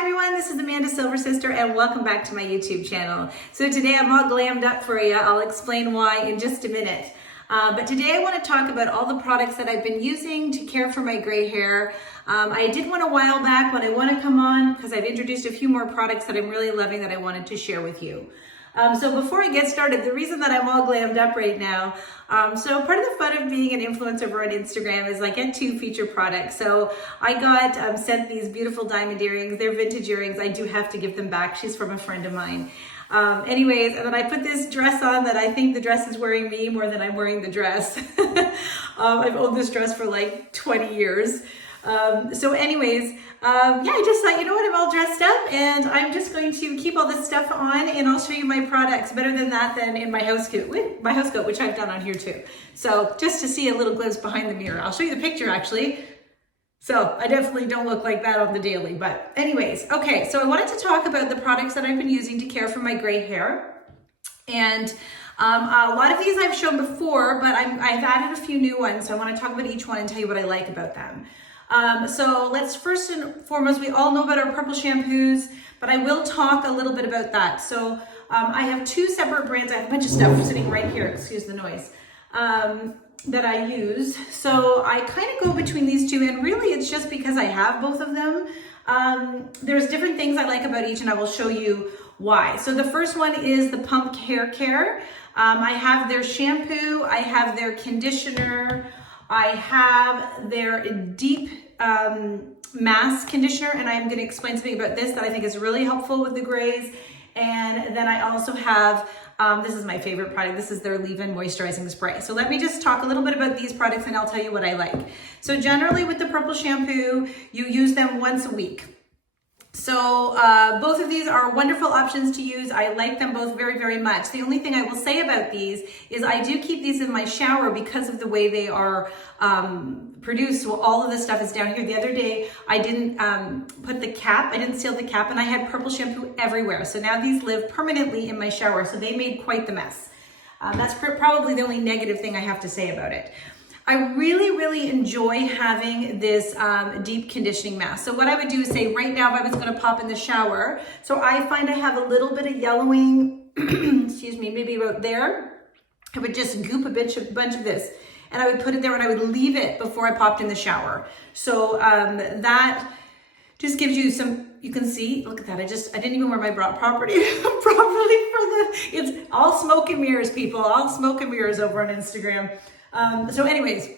everyone, this is Amanda Silver Sister and welcome back to my YouTube channel. So today I'm all glammed up for you. I'll explain why in just a minute. But today I want to talk about all the products that I've been using to care for my gray hair. I did one a while back, but I want to come on because I've introduced a few more products that I'm really loving that I wanted to share with you. So before I get started, the reason that I'm all glammed up right now, so part of the fun of being an influencer over on Instagram is I get to feature products. So I got sent these beautiful diamond earrings. They're vintage earrings. I do have to give them back. She's from a friend of mine. Anyways, and then I put this dress on that I think the dress is wearing me more than I'm wearing the dress. I've owned this dress for like 20 years. So anyways, yeah, I just thought, you know what, I'm all dressed up and I'm just going to keep all this stuff on and I'll show you my products better than that than in my house coat, which I've done on here too. So just to see a little glimpse behind the mirror, I'll show you the picture actually. So I definitely don't look like that on the daily, but anyways, okay. So I wanted to talk about the products that I've been using to care for my gray hair. And a lot of these I've shown before, but I've added a few new ones. So I want to talk about each one and tell you what I like about them. So let's first and foremost, we all know about our purple shampoos, but I will talk a little bit about that. So I have two separate brands. I have a bunch of stuff sitting right here, excuse the noise, that I use. So I kind of go between these two, and really it's just because I have both of them. There's different things I like about each, and I will show you why. So the first one is the Pump Hair Care. I have their shampoo, I have their conditioner, I have their deep mask conditioner, and I'm going to explain something about this that I think is really helpful with the grays. And then I also have, this is my favorite product, this is their leave-in moisturizing spray. So let me just talk a little bit about these products and I'll tell you what I like. So generally with the purple shampoo, you use them once a week. So both of these are wonderful options to use. I like them both very, very much. The only thing I will say about these is I do keep these in my shower because of the way they are produced. So all of this stuff is down here. The other day, I didn't put the cap, I didn't seal the cap, and I had purple shampoo everywhere. So now these live permanently in my shower. So they made quite the mess. That's probably the only negative thing I have to say about it. I really, really enjoy having this deep conditioning mask. So what I would do is say right now, if I was going to pop in the shower, so I find I have a little bit of yellowing, excuse me, maybe about there. I would just goop a bunch of this and I would put it there and I would leave it before I popped in the shower. So that just gives you some, you can see, look at that. I didn't even wear my bra properly it's all smoke and mirrors, people, all smoke and mirrors over on Instagram. So anyways,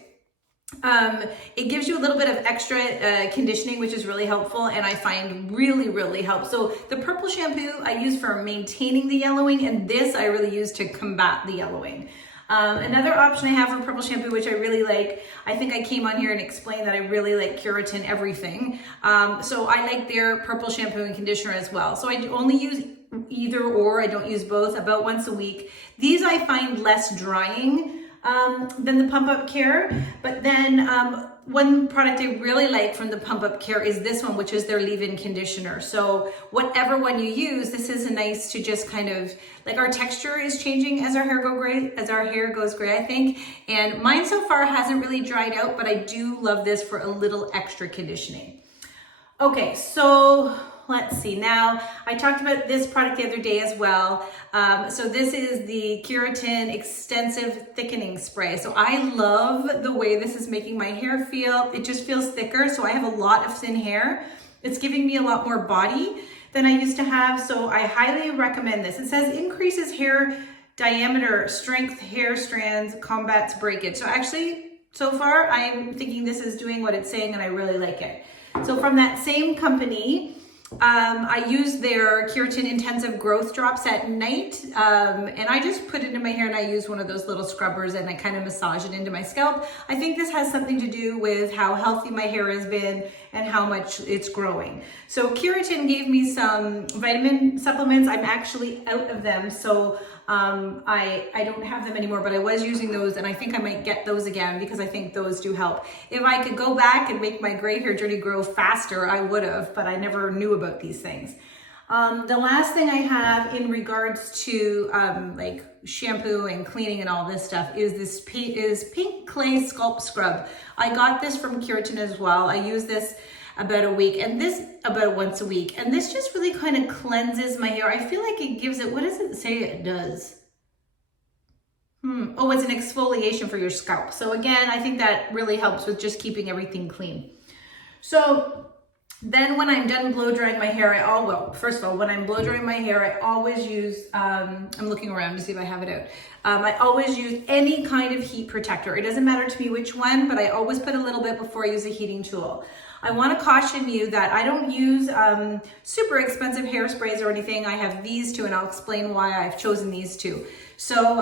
it gives you a little bit of extra conditioning, which is really helpful and I find really helps. So the purple shampoo I use for maintaining the yellowing, and this I really use to combat the yellowing. Another option I have for purple shampoo, which I really like, I think I came on here and explained that I really like Keratin everything. So I like their purple shampoo and conditioner as well. So I only use either or, I don't use both, about once a week. These I find less drying than the Pump Up Care. But then one product I really like from the Pump Up Care is this one, which is their leave-in conditioner. So whatever one you use, this is a nice to just kind of, like, our texture is changing as our hair goes gray, I think. And mine so far hasn't really dried out, but I do love this for a little extra conditioning. Okay, so let's see. Now, I talked about this product the other day as well. So this is the Keratin Extensive Thickening Spray. So I love the way this is making my hair feel. It just feels thicker. So I have a lot of thin hair. It's giving me a lot more body than I used to have. So I highly recommend this. It says increases hair diameter, strength, hair strands, combats breakage. So actually, so far, I'm thinking this is doing what it's saying and I really like it. So from that same company, I use their Keratin Intensive Growth Drops at night, and I just put it in my hair and I use one of those little scrubbers and I kind of massage it into my scalp. I think this has something to do with how healthy my hair has been and how much it's growing. So Keratin gave me some vitamin supplements. I'm actually out of them, so I don't have them anymore, but I was using those and I think I might get those again because I think those do help. If I could go back and make my gray hair journey grow faster, I would have, but I never knew about these things. The last thing I have in regards to like shampoo and cleaning and all this stuff is this pink clay sculpt scrub. I got this from Keratin as well. I use this about a week, and this about once a week. And this just really kind of cleanses my hair. I feel like it gives it, what does it say it does? Oh, it's an exfoliation for your scalp. So again, I think that really helps with just keeping everything clean. So then when I'm done blow drying my hair, first of all, when I'm blow drying my hair, I always use, I'm looking around to see if I have it out. I always use any kind of heat protector. It doesn't matter to me which one, but I always put a little bit before I use a heating tool. I want to caution you that I don't use super expensive hairsprays or anything. I have these two, and I'll explain why I've chosen these two. So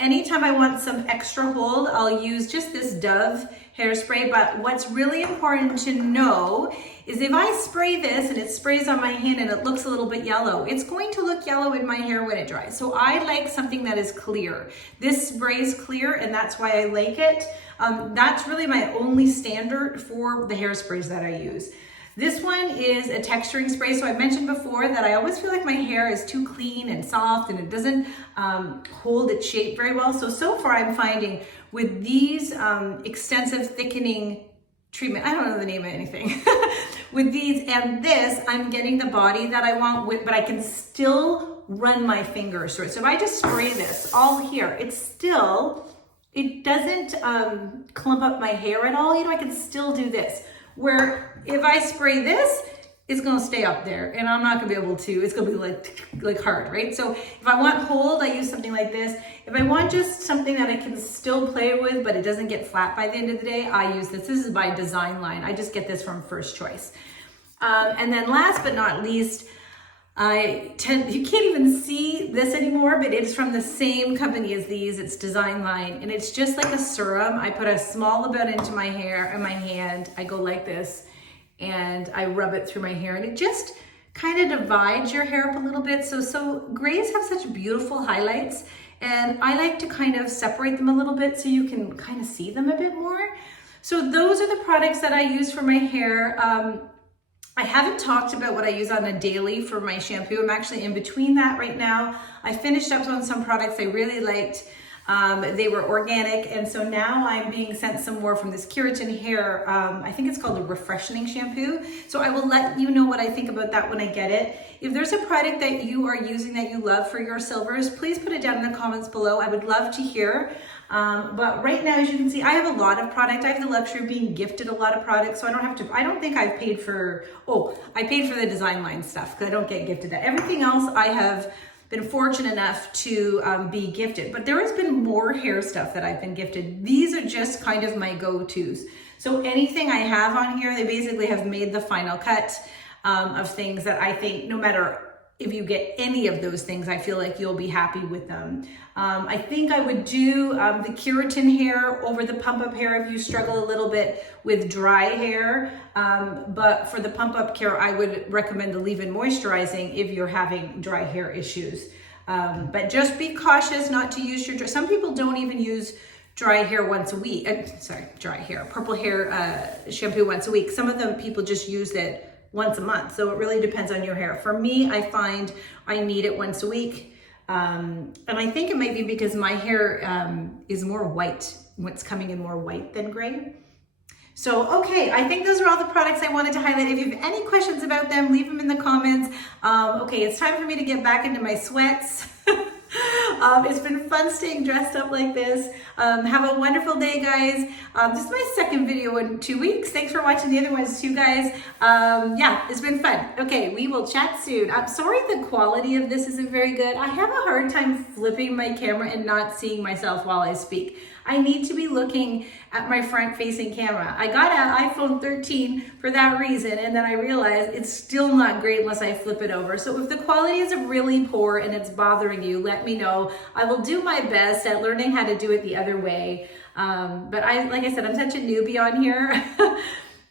anytime I want some extra hold, I'll use just this Dove hairspray. But what's really important to know is if I spray this and it sprays on my hand and it looks a little bit yellow, it's going to look yellow in my hair when it dries. So I like something that is clear. This spray is clear, and that's why I like it. That's really my only standard for the hairsprays that I use. This one is a texturing spray. So I mentioned before that I always feel like my hair is too clean and soft and it doesn't hold its shape very well. So far I'm finding with these extensive thickening treatment, I don't know the name of anything, with these and this, I'm getting the body that I want, but I can still run my fingers through it. So if I just spray this all here, it doesn't clump up my hair at all. You know, I can still do this. Where if I spray this, it's gonna stay up there and I'm not gonna be able to, it's gonna be like hard, right? So if I want hold, I use something like this. If I want just something that I can still play with, but it doesn't get flat by the end of the day, I use this. This is by Design Line. I just get this from First Choice. And then last but not least, you can't even see this anymore, but it's from the same company as these. It's Design Line, and it's just like a serum. I put a small amount into my hair and my hand. I go like this, and I rub it through my hair, and it just kind of divides your hair up a little bit. So grays have such beautiful highlights, and I like to kind of separate them a little bit so you can kind of see them a bit more. So those are the products that I use for my hair. I haven't talked about what I use on a daily for my shampoo. I'm actually in between that right now. I finished up on some products I really liked. They were organic, and so now I'm being sent some more from this Keratin hair. I think it's called a refreshing shampoo. So I will let you know what I think about that when I get it. If there's a product that you are using that you love for your silvers, please put it down in the comments below. I would love to hear. But right now, as you can see, I have a lot of product. I have the luxury of being gifted a lot of products, so I don't think I've paid for, I paid for the Design Line stuff because I don't get gifted that. Everything else I have been fortunate enough to be gifted, but there has been more hair stuff that I've been gifted. These are just kind of my go-tos. So anything I have on here, they basically have made the final cut of things that I think no matter if you get any of those things, I feel like you'll be happy with them. I think I would do the Keratin hair over the pump up hair if you struggle a little bit with dry hair. But for the pump up hair, I would recommend the leave-in moisturizing if you're having dry hair issues. But just be cautious not to use some people don't even use dry hair once a week. Purple hair shampoo once a week. Some of them people just use it once a month. So it really depends on your hair. For me, I find I need it once a week. And I think it might be because my hair is more white. It's coming in more white than gray. So, okay, I think those are all the products I wanted to highlight. If you have any questions about them, leave them in the comments. Okay, it's time for me to get back into my sweats. It's been fun staying dressed up like this. Have a wonderful day, guys. This is my second video in 2 weeks. Thanks for watching the other ones too, guys. Yeah, it's been fun. Okay, we will chat soon. I'm sorry the quality of this isn't very good. I have a hard time flipping my camera and not seeing myself while I speak. I need to be looking at my front-facing camera. I got an iPhone 13 for that reason, and then I realized it's still not great unless I flip it over. So if the quality is really poor and it's bothering you, let me know. I will do my best at learning how to do it the other way. But like I said, I'm such a newbie on here.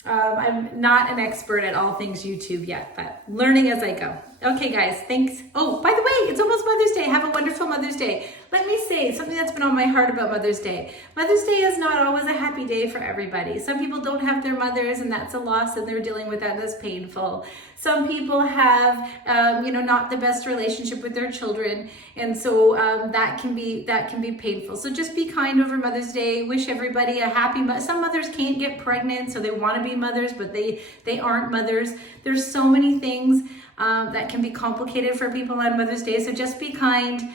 I'm not an expert at all things YouTube yet, but learning as I go. Okay, guys, thanks. Oh, by the way, it's almost Mother's Day. Have a wonderful Mother's Day. Let me say something that's been on my heart about Mother's Day. Mother's Day is not always a happy day for everybody. Some people don't have their mothers, and that's a loss, and they're dealing with that. That's painful. Some people have, not the best relationship with their children, and so that can be painful. So just be kind over Mother's Day. Wish everybody a happy. Some mothers can't get pregnant, so they want to be mothers, but they aren't mothers. There's so many things that can be complicated for people on Mother's Day. So just be kind,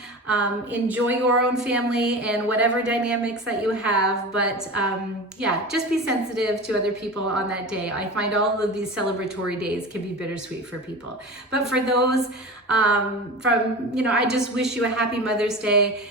enjoy your own family and whatever dynamics that you have. But just be sensitive to other people on that day. I find all of these celebratory days can be bittersweet for people. But for those I just wish you a happy Mother's Day.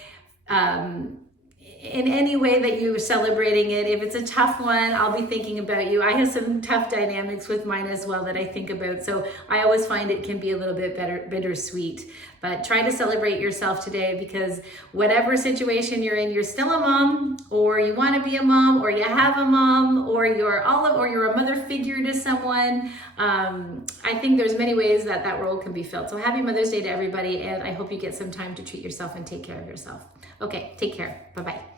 In any way that you're celebrating it. If it's a tough one, I'll be thinking about you. I have some tough dynamics with mine as well that I think about. So I always find it can be a little bit bittersweet. But try to celebrate yourself today, because whatever situation you're in, you're still a mom, or you want to be a mom, or you have a mom, or you're a mother figure to someone. I think there's many ways that role can be filled. So happy Mother's Day to everybody, and I hope you get some time to treat yourself and take care of yourself. Okay, take care. Bye-bye.